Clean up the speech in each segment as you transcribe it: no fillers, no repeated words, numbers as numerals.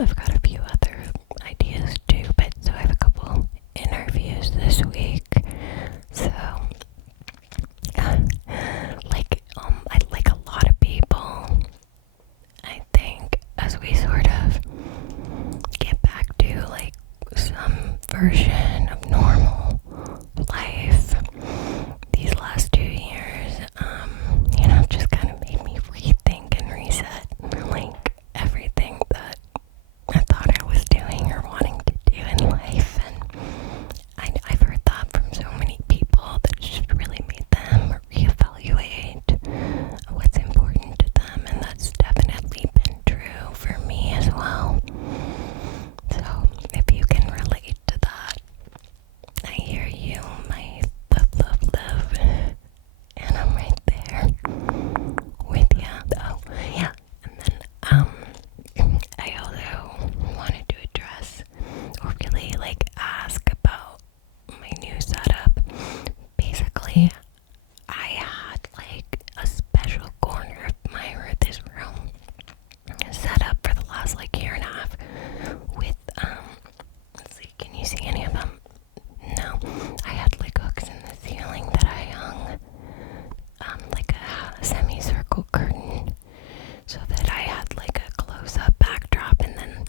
I've got a few other ideas too, but so I have a couple interviews this week. So, like a lot of people, I think, as we sort of get back to like some version of normal life, these last 2 years, just kind of made me rethink and reset, like, everything that I thought I was doing or wanting to do in life. And I've heard that from so many people that just really made them reevaluate what's important to them, and that's definitely been true for me as well. So if you can relate to that, I hear you, my love, and I'm right there with you. Oh, yeah. And then, I also wanted to address, or really, like, ask about my new setup. Basically, I had, like, a special corner of this room set up for the last, like, year and a half with, let's see, can you see any of them? No. I had, like, hooks in the ceiling that I hung, like a semicircle curtain, so that I had like a close-up backdrop. And then,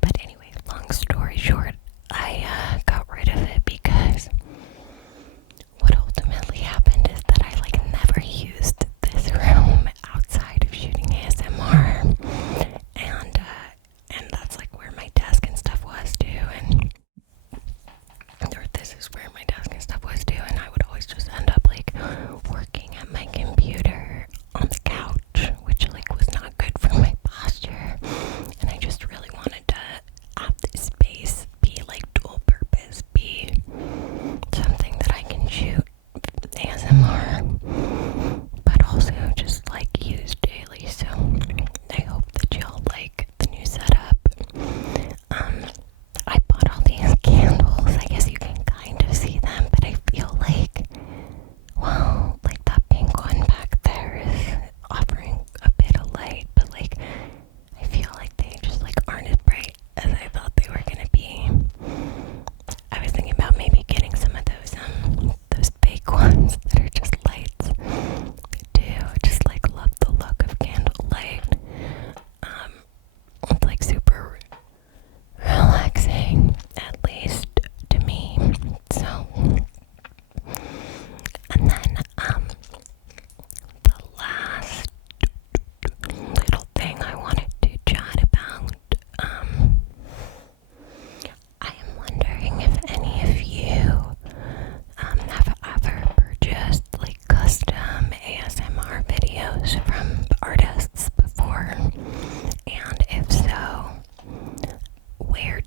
but anyway, long story short, I got rid of it because what ultimately happened is that I like never used this room outside of shooting ASMR, and that's like where my desk and stuff was too, or this is where my desk and stuff was too, and I would always just end up like working at my computer on the couch, which like was not good for my posture. And I just really wanted to have this space be like dual purpose, be something that I can shoot ASMR, but also just like use daily. So I hope that y'all like the new setup. I bought all these candles. I guess you can kind of see them, but I feel like, well, like that pink one back there is offering a bit of light, but like I feel like they just like aren't as bright as I thought they were gonna be. I was thinking about maybe getting some of those fake ones that are just lights. I do just like love the look of candlelight. It's like super relaxing, at least to me. So, and then the last little thing I wanted to chat about, I am wondering if any of you have ever purchased like custom ASMR videos from artists before, and if so, where